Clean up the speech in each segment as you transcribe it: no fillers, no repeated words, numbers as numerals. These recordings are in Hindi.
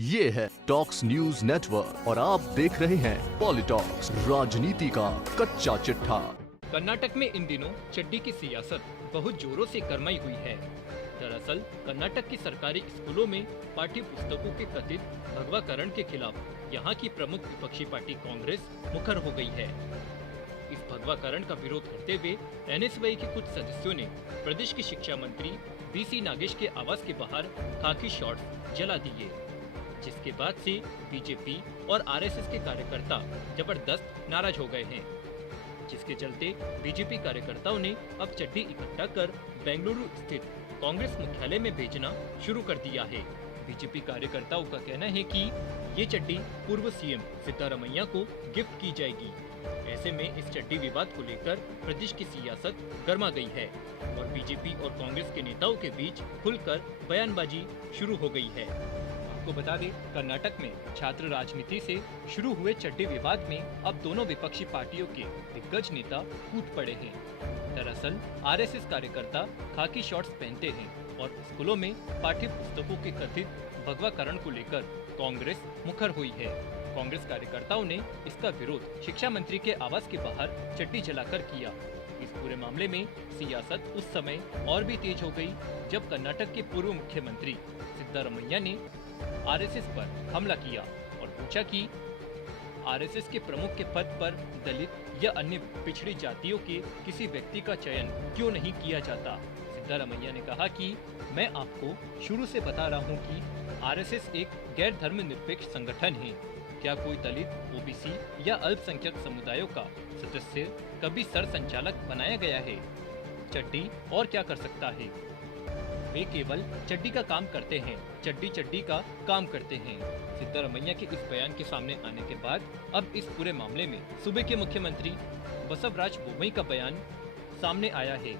ये है टॉक्स न्यूज नेटवर्क और आप देख रहे हैं पॉलिटॉक्स, राजनीति का कच्चा चिट्ठा। कर्नाटक में इन दिनों चड्डी की सियासत बहुत जोरों से गरमाई हुई है। दरअसल कर्नाटक की सरकारी स्कूलों में पाठ्य पुस्तकों के कथित भगवाकरण के खिलाफ यहाँ की प्रमुख विपक्षी पार्टी कांग्रेस मुखर हो गई है। इस भगवाकरण का विरोध करते हुए एनएसवाई के कुछ सदस्यों ने प्रदेश के शिक्षा मंत्री बीसी नागेश के आवास के बाहर खाकी शॉट्स जला दिए, जिसके बाद से बीजेपी और आरएसएस के कार्यकर्ता जबरदस्त नाराज हो गए हैं। जिसके चलते बीजेपी कार्यकर्ताओं ने अब चड्डी इकट्ठा कर बेंगलुरु स्थित कांग्रेस मुख्यालय में भेजना शुरू कर दिया है। बीजेपी कार्यकर्ताओं का कहना है कि ये चड्डी पूर्व सीएम सिद्धारमैया को गिफ्ट की जाएगी। ऐसे में इस चड्डी विवाद को लेकर प्रदेश की सियासत गर्मा गई है और बीजेपी और कांग्रेस के नेताओं के बीच खुलकर बयानबाजी शुरू हो गई है। आपको बता दें, कर्नाटक में छात्र राजनीति से शुरू हुए चड्डी विवाद में अब दोनों विपक्षी पार्टियों के दिग्गज नेता कूद पड़े हैं। दरअसल आरएसएस कार्यकर्ता खाकी शॉर्ट्स पहनते हैं और स्कूलों में पाठ्य पुस्तकों के कथित भगवाकरण को लेकर कांग्रेस मुखर हुई है। कांग्रेस कार्यकर्ताओं ने इसका विरोध शिक्षा मंत्री के आवास के बाहर चड्डी जलाकर किया। इस पूरे मामले में सियासत उस समय और भी तेज हो गई जब कर्नाटक के पूर्व मुख्यमंत्री सिद्धारमैया ने आरएसएस पर हमला किया और पूछा कि आरएसएस के प्रमुख के पद पर दलित या अन्य पिछड़ी जातियों के किसी व्यक्ति का चयन क्यों नहीं किया जाता। सिद्धारमैया ने कहा कि मैं आपको शुरू से बता रहा हूं कि आरएसएस एक गैर धर्मनिरपेक्ष संगठन है। क्या कोई दलित, ओबीसी या अल्पसंख्यक समुदायों का सदस्य कभी सर संचालक बनाया गया है? चड्डी और क्या कर सकता है? वे केवल चड्डी का काम करते हैं, चड्डी का काम करते हैं। सिद्धारमैया के इस बयान के सामने आने के बाद अब इस पूरे मामले में सूबे के मुख्यमंत्री बसवराज बोम्मई का बयान सामने आया है।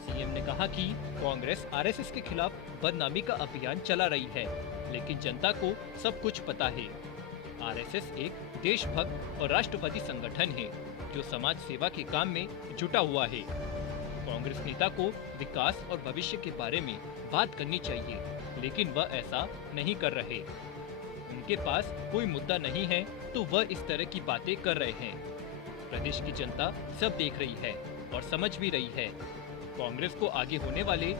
सीएम ने कहा कि कांग्रेस आरएसएस के खिलाफ बदनामी का अभियान चला रही है, लेकिन जनता को सब कुछ पता है। आरएसएस एक देशभक्त और राष्ट्रवादी संगठन है जो समाज सेवा के काम में जुटा हुआ है। कांग्रेस नेता को विकास और भविष्य के बारे में बात करनी चाहिए, लेकिन वह ऐसा नहीं कर रहे। उनके पास कोई मुद्दा नहीं है तो वह इस तरह की बातें कर रहे हैं। प्रदेश की जनता सब देख रही है और समझ भी रही है। कांग्रेस को आगे होने वाले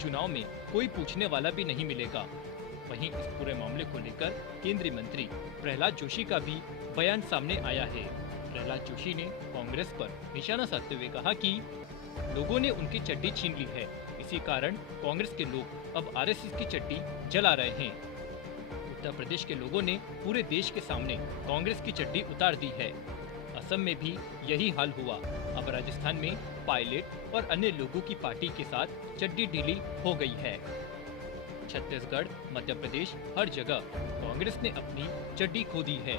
चुनाव में कोई पूछने वाला भी नहीं मिलेगा। वहीं इस पूरे मामले को लेकर केंद्रीय मंत्री प्रहलाद जोशी का भी बयान सामने आया है। प्रहलाद जोशी ने कांग्रेस पर निशाना साधते हुए कहा कि लोगों ने उनकी चड्डी छीन ली है, इसी कारण कांग्रेस के लोग अब आरएसएस की चड्डी जला रहे हैं। उत्तर प्रदेश के लोगों ने पूरे देश के सामने कांग्रेस की चड्डी उतार दी है। असम में भी यही हाल हुआ। अब राजस्थान में पायलट और अन्य लोगों की पार्टी के साथ चड्डी ढीली हो गई है। छत्तीसगढ़, मध्य प्रदेश, हर जगह कांग्रेस ने अपनी चड्डी खो दी है।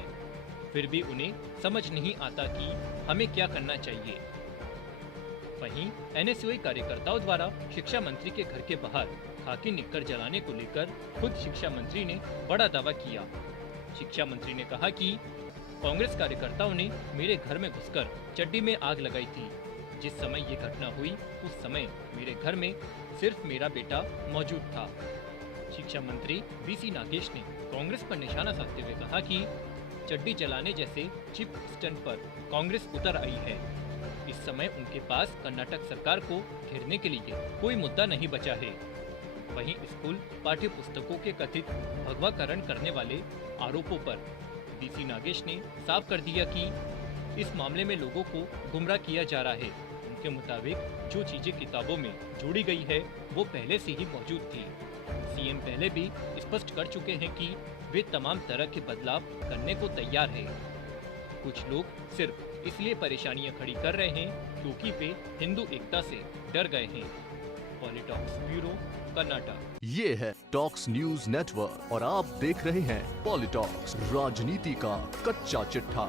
फिर भी उन्हें समझ नहीं आता कि हमें क्या करना चाहिए। वहीं एनएसयूआई कार्यकर्ताओं द्वारा शिक्षा मंत्री के घर के बाहर खाकी निक्कर जलाने को लेकर खुद शिक्षा मंत्री ने बड़ा दावा किया। शिक्षा मंत्री ने कहा कि कांग्रेस कार्यकर्ताओं ने मेरे घर में घुसकर चड्डी में आग लगाई थी। जिस समय ये घटना हुई उस समय मेरे घर में सिर्फ मेरा बेटा मौजूद था। शिक्षा मंत्री बीसी नागेश ने कांग्रेस पर निशाना साधते हुए कहा कि चड्डी जलाने जैसे चिप स्टंट पर कांग्रेस उतर आई है। इस समय उनके पास कर्नाटक सरकार को घेरने के लिए कोई मुद्दा नहीं बचा है। वहीं स्कूल पाठ्य पुस्तकों के कथित भगवाकरण करने वाले आरोपों पर बीसी नागेश ने साफ कर दिया कि इस मामले में लोगों को गुमराह किया जा रहा है। उनके मुताबिक जो चीजें किताबों में जोड़ी गई है वो पहले से ही मौजूद थी। सीएम पहले भी स्पष्ट कर चुके हैं कि वे तमाम तरह के बदलाव करने को तैयार हैं। कुछ लोग सिर्फ इसलिए परेशानियां खड़ी कर रहे हैं क्योंकि वे हिंदू एकता से डर गए हैं। पॉलिटॉक्स ब्यूरो, कर्नाटक। ये है टॉक्स न्यूज नेटवर्क और आप देख रहे हैं पॉलिटॉक्स, राजनीति का कच्चा चिट्ठा।